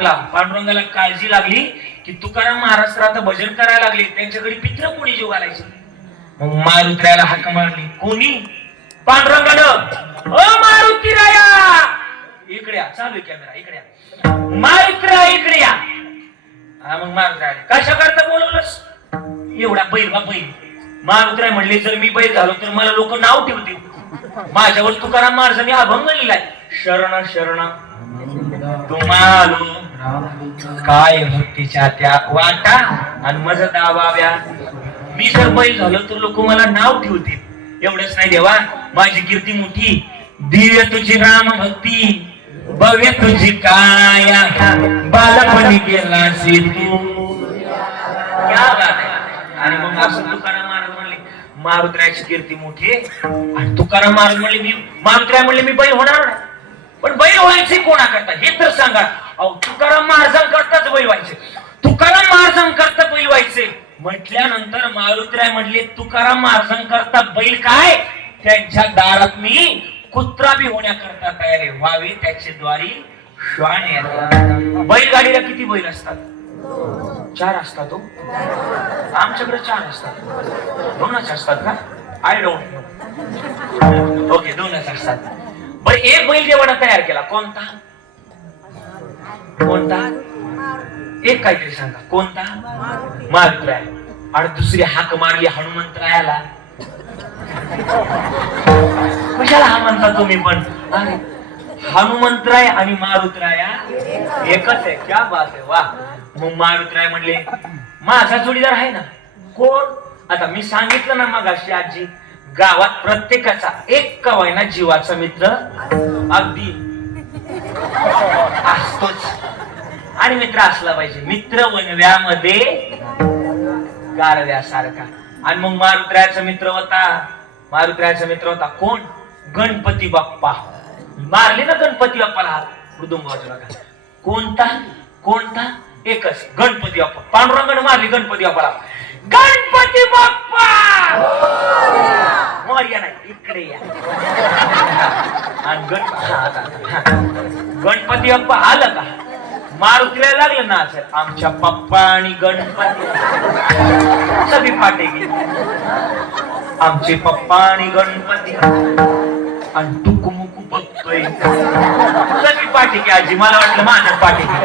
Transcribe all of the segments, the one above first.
लागला पांडुरंगाला काळजी लागली की तुकाराम महाराष्ट्रात भजन करायला लागले त्यांच्याकडे पित्र कोणी जीव घालायचे? मग मारुतीरायाला हाक मारली. कोणी? पांडुरंगानं. ओ मारुतीराया! इकडे या चालू आहे कॅमेरा इकडे या. मारुतीराया इकडे या. हा मग मारुतीराया कशा करता बोलवलंस? एवढा बैल बा बैल. मारुतीराय म्हणले जर मी बैल झालो तर मला लोक नाव ठेवतील. माझ्यावर तुकाराम महाराजांनी अभंग लिहिलाय. शरण शरण. तुम्हाला काय भक्तीच्या त्या वाटा आणि मज दाबाव्या मी जर बैल झालो तर लोक मला नाव ठेवतील. एवढंच नाही देवा माझी कीर्ती मोठी. दिव्य तुझी राम भक्ती भव्य तुझी काया बालपणी गेला तू. क्या आणि मग असं तुकाराम महाराज म्हणले मारुद्राची कीर्ती मोठी आणि तुकाराम महाराज म्हणले मी मारुद्राय म्हणले मी बैल होणार नाही. पण बैल व्हायचे कोणा करता हे तर सांगा. अहो तुकाराम महाराजांकरताच बैल व्हायचे तुकाराम महाराजांकरता बैल व्हायचे म्हटल्यानंतर मारुतराय म्हणले तुकाराम महाराजांकरता बैल काय? त्यांच्या दारात मी कुत्रा बी होण्याकरता तयार आहे. व्हावे त्याचे द्वारी श्वान येतात बैलगाडीला किती बैल असतात? चार असतात हो. आमच्याकडे चार असतात. दोनच असतात का? आय डोंट ओके दोनच असतात. बरं एक बैल देवाना तयार केला. कोणता? कोणता? एक काहीतरी सांगा. कोणता? मारुतराय. आणि दुसरी हाक मारली हनुमंतरायाला कशाला हा म्हणता तुम्ही पण? अरे, हनुमंतराय आणि मारुतराया एकच आहे. क्या बात आहे. वा. मग मारुतराय म्हणले माझा जोडीदार आहे ना. कोण? आता मी सांगितलं ना मग अशी आजी गावात प्रत्येकाचा एक कवायना जीवाचा मित्र अगदी असतोच. आणि मित्र असला पाहिजे. मित्र वनव्यामध्ये गारव्यासारखा. आणि मग मारुद्राचा मित्र होता. मारुद्राचा मित्र होता कोण? गणपती बाप्पा. मारले ना गणपती बाप्पाला हात. मृदुंग का कोणता? कोणता? एकच. गणपती बाप्पा. पांडुरंगाने मारली गणपती बाप्पाला. गणपती बाप्पा! मोर्या नाही. इकडे या. आणि गणपती बाप्पा आलं का? मारुतीला लागलं ना सर. आमच्या पप्पा आणि गणपती. सगळी फाटे गेली. आमचे पप्पा आणि गणपती. आणि टुकू मुकू बघतोय. सगळी पाठी की आजी मला वाटलं माझ्या पाठी की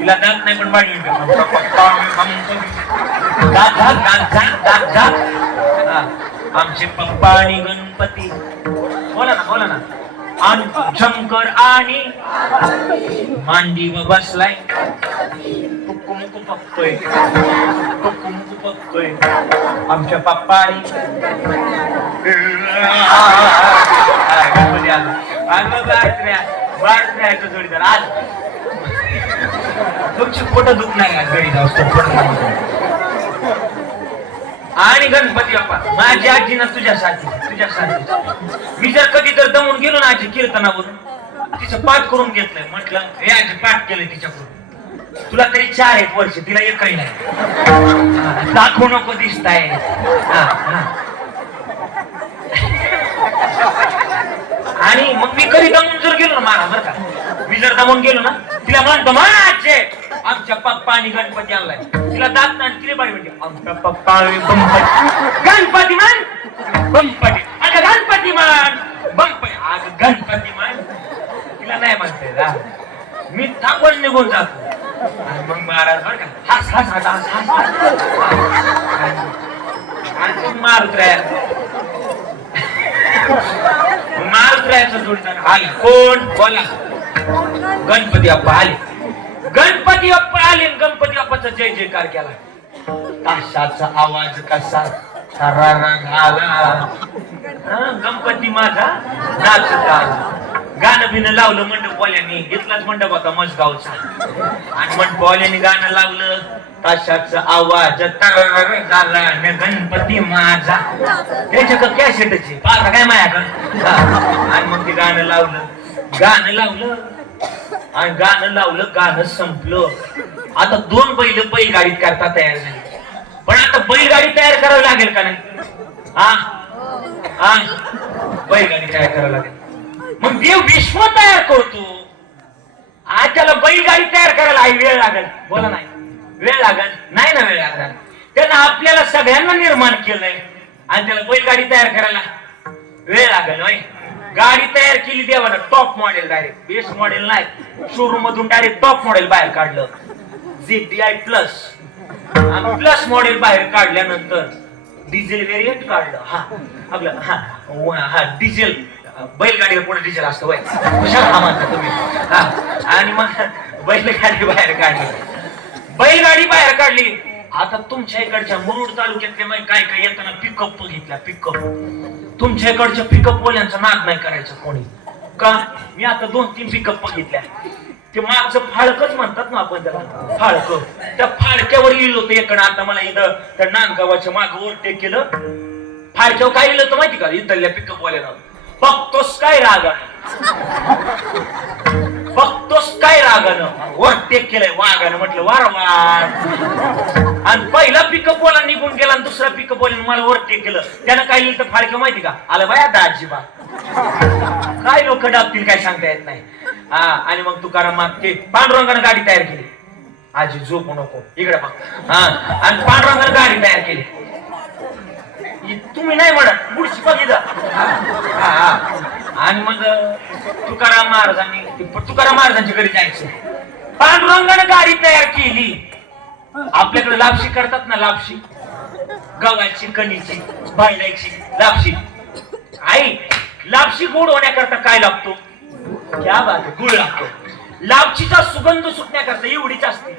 तिला दात नाही पण पाठी पप्पा आणि गणपती दात दात दात आमचे पप्पा आणि गणपती. बोला ना बोला ना. शंकर आणि मांडी व बसलाय. टुकू मुकू बघतोय टुकू बघतोय आमच्या पप्पा आणि हा, गणपती आलो. आणि बातम्या बारत्र्या बारत्र्याचं जोडीदार. आज. तुमची पोट दुखणार आहे घरी जाऊ आणि गणपती बाप्पा माझी आजी ना तुझ्यासाठी तुझ्यासाठी मी जर कधी तर दमून गेलो ना आजी कीर्तनावरून तिचं पाठ करून घेतलंय. म्हटलं हे आजी पाठ केलंय तिच्याकडून. तुला तरी चार आहेत वर्ष तिला एकही नाही. दाखवू नको दिसताय. हा, आणि मग मी कधी दमून जर गेलो ना मारा बरं का. मी जर दमून गेलो ना तिला म्हणतो माझे आमच्या पप्पा आणि गणपती आणलाय. तिला दात नाही तिला बाई म्हणजे आमच्या पप्पा आणि गणपती. गणपती मान गणपती. अगं गणपती मान गणपती. अगं गणपती मान तिला नाही म्हणते मी थांबून निघून जातो. मग महाराज बर का हास हास हास हास हास आणि मग मारत राहा राहायचं जोडीदार. आले कोण? बोला. गणपती अप्पा आले. गणपती बाप्पा आले गणपती बाप्पाचा जय जयकार केला. ताशाचा आवाज कसा? थरारा गणपती माझा नाचत. गाणं बिणं लावलं मंडपवाल्यांनी घेतलाच मंडप होता मजगावचा. आणि मंडपवाल्यांनी गाणं लावलं. ताशाचा आवाज तरर झाला. न गणपती माझा. त्याच्या का कॅसेटची पाहता काय माझ्याकडं आणि मग ते गाणं लावलं. गाणं लावलं. आणि गाणं लावलं गाणं संपलं. आता दोन बैल बैलगाडीत करता तयार झाली. पण आता बैलगाडी तयार करावी लागेल का नाही? हा? हा? बैलगाडी तयार करावी लागेल. मग देव विश्व तयार करतो. त्याला बैलगाडी तयार करायला आई वेळ लागेल. बोला नाही. वेळ लागेल? नाही ना वेळ लागणार. त्यानं आपल्याला सगळ्यांना निर्माण केलंय. आणि त्याला बैलगाडी तयार करायला वेळ लागेल नाही गाडी तयार केली देवानं. Top model direct best model नाही. शोरूम मधून डायरेक्ट टॉप मॉडेल बाहेर काढलं. आय प्लस प्लस मॉडेल बाहेर काढल्यानंतर डिझेल व्हेरियंट काढलं. हा आपलं हा हा डिझेल बैलगाडीवर पुढे डिझेल असतं वय कशाला हा म्हणता तुम्ही? हा आणि मग बैलगाडी बाहेर काढली. बैलगाडी बाहेर काढली. आता तुमच्या इकडच्या मुरुड तालुक्यातले मग काय काय येताना पिकअप घेतला पिकअप तुमच्याकडच्या पिकअप वाल्यांचा नाद नाही करायचं कोणी. का? मी आता दोन तीन पिकअप बघितल्या. ते मागचं फाळकच म्हणतात ना आपण त्याला. फाळक. त्या फाळक्यावर गेलो होतं एकडं आता मला इथं त्या नांदगावाच्या माग ओव्हरटेक केलं. फाळक्यावर काय लिहिलं होतं माहिती का? इथल्या पिकअप वाल्यानं. बघतोस काय रागानं. बघतोस काय रागानं. ओव्हरटेक केलंय वाघानं. म्हटलं वारंवार आणि पहिला पिकअप वाला निघून गेला आणि दुसरा पिकअप वाला मला ओव्हरटेक केलं. त्यानं काय लिहिलं तर फाळक्या माहिती का? आलं बाया आता बा काय लोक डाबतील काय सांगता येत नाही. हा आणि मग तुकाराम ते पांडुरंगानं गाडी तयार केली. आजी झोपू नको. इकडे बघ. हा आणि पांडुरंगानं गाडी तयार केली. तुम्ही नाही म्हणत. पुढची बघितलं आणि मग तुकाराम महाराजांनी तुकाराम महाराजांच्या घरी जायचं. पांडुरंगानं गाडी तयार केली. आपल्याकडे लापशी करतात ना लापशी. गव्हाची कणीची भांड्याची लापशी. आई लापशी गोड होण्याकरता काय लागतो? क्या बात गुळ लागतो. लापशीचा सुगंध सुटण्याकरता एवढीच असते.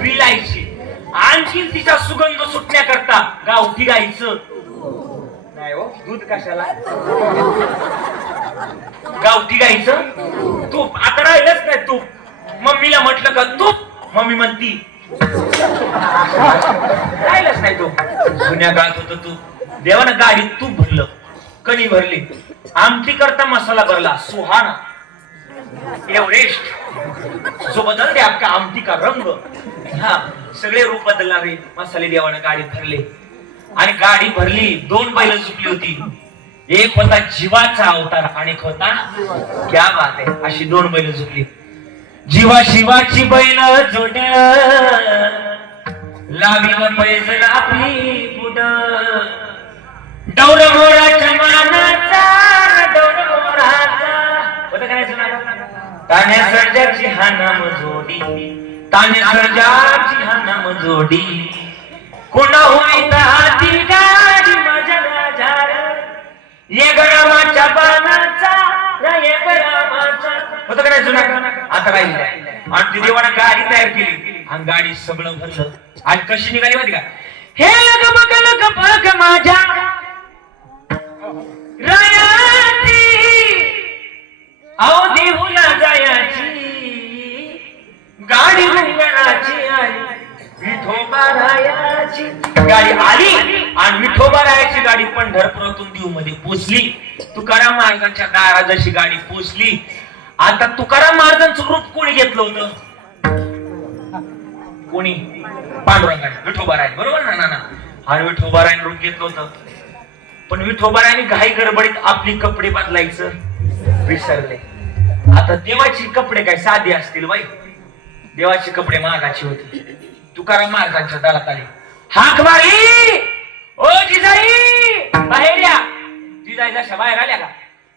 विलायची. आणखी तिचा सुगंध सुटण्याकरता गावठी गायचं नाही हो दूध कशाला? गावठी गाईचं? तूप. आता राहिलंच नाही तूप. मम्मीला म्हटलं का तूप? मम्मी म्हणती राहिलंच नाही तूप जुन्या काळात होत तू. देवानं गाडीत तूप भरलं कणी भरली. आमटी करता मसाला भरला सुहाना. एव्हरेस्ट. जो बदलते आपका आमटी का रंग. हा सगळे रूप बदलणारे मसाले देवानं गाडीत भरले. आणि गाडी भरली दोन बैल चुकली होती. एक होता जीवाचा अवतार आणि एक होता क्या बात आहे अशी दोन बैल चुकली जीवा शिवाची बैल जोड लावीन पैजण आपली पुढ. डौर मोराच्या मानाचा डौर मोराचा. होतं काय ना ताण्या सर्जाची हा नाम जोडी. ताण्या सर्जाची हा नाम जोडी. कोणा होई हाती गाडी माझ्या राजार ये गरामाच्या पानाचा या ये गरामाचा होतं काय ना आता राहिलं आणि ती देवानं गाडी तयार केली. आणि गाडी सगळं भरलं. आणि कशी निघाली माहिती का? हे लग बग लग माझ्या. रायाची. अहो देऊला जायाची. गाडी मंगळाची आई. विठोबा रायाची. गाडी आली आणि विठोबा रायाची गाडी पंढरपुरातून देऊ मध्ये पोचली. तुकाराम महाराजांच्या दारा जशी गाडी पोचली. आता तुकाराम महाराजांचं रूप कोणी घेतलं होतं? कोणी? पांडुरंगाने. विठोबा बरोबर ना ना आणि विठोबारायने रूप घेतलं होतं. पण विठोबारायने घाई गडबडीत आपली कपडे बदलायचं विसरले. आता देवाची कपडे काय साधे असतील बाई? देवाची कपडे महागाची होती. तुकाराम महाराजांच्या दारात आले. हाक मारी! ओ जिजाई! बाहेर या! जिजाई जशा बाहेर आल्या का?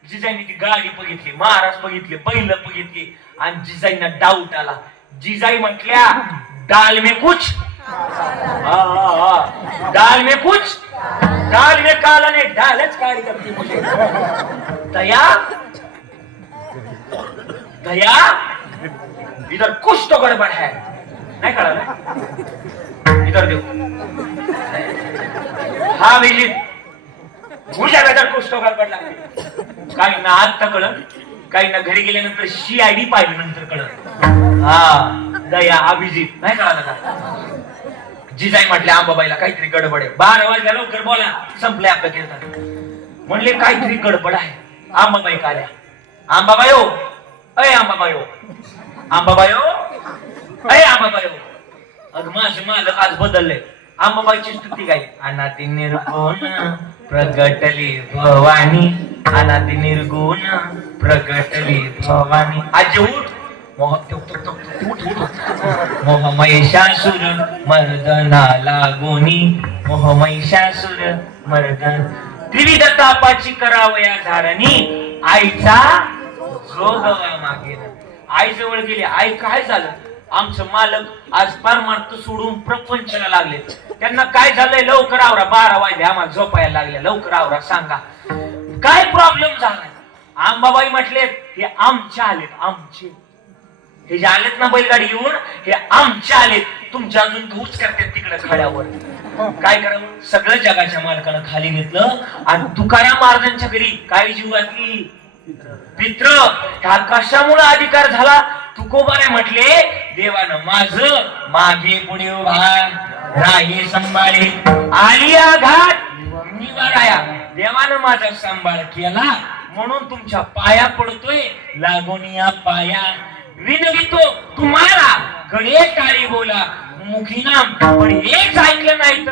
जिजाईने ती गाडी बघितली महाराज बघितले पहिलं बघितली. आणि जिजाईना डाऊट आला. जिजाई म्हटल्या दाल में कुछ? हा, हा, दाल में कुछ? दाल में काला ने डालच काळी करती मुझे। दया? दया? इधर कुछ तो गड़बड़ है। नहीं कळलं इधर देखो। हा विजित मुझ्या वेदर कुछ तो गडबड लागते काही ना आत्ता कळत काही ना घरी गेल्यानंतर शी आय डी पाहिल्यानंतर कळत हा। दया अभिजित नाही कळालं का जिजाई म्हटले आंबाबाईला काहीतरी गडबड आहे. बारा वाजल्या लवकर बोला. संपले आपलं कीर्तन. म्हणले काहीतरी गडबड आहे. आंबाबाई काल्या आंबाबाई हो अय आंबाबाई हो आंबाबाई हो अय आंबाबाई हो अग माझे मालक आज बदलले. आंबाबाईची स्तुती काय? अनाती निर्गुण प्रगटली भवानी. अनाती निर्गुण प्रगटली भवानी. आज उठ महिषासुर मर्दना लागोनी मोह महिषासुर मर्दन. त्रिविध तापाची करावया झारणी आईचा जोगवा मागे आई जवळ गेली. आई काय झालं? आमचं मालक आज परमार्थ सोडून प्रपंचला लागले. त्यांना काय झालंय? लवकर आवरा. बारा वाजले. आम्हाला झोपायला लागले. लवकर आवरा. सांगा. काय प्रॉब्लेम झालाय आंबाबाई म्हटले हे आमचे आलेत. आमचे हे जे आलेत ना बैलगाडी घेऊन हे आमचे आलेत तुमच्या अजून धूच करतात तिकडे खड्यावर काय करावं? सगळं जगाच्या मालकानं खाली घेतलं आणि तुकाराम महाराजांच्या घरी काय जीव घातली? मित्र ह्या कशामुळे अधिकार झाला? तुकोबाने म्हटले देवानं माझ मागे पुढे उभा राही संभाळे. आली आघात. निवाराया. देवानं माझा सांभाळ केला. म्हणून तुमच्या पाया पडतोय. लागून या पाया. विनवितो तुम्हाला गळे काळी बोला. मुखीनाम पण हेच ऐकलं नाही तर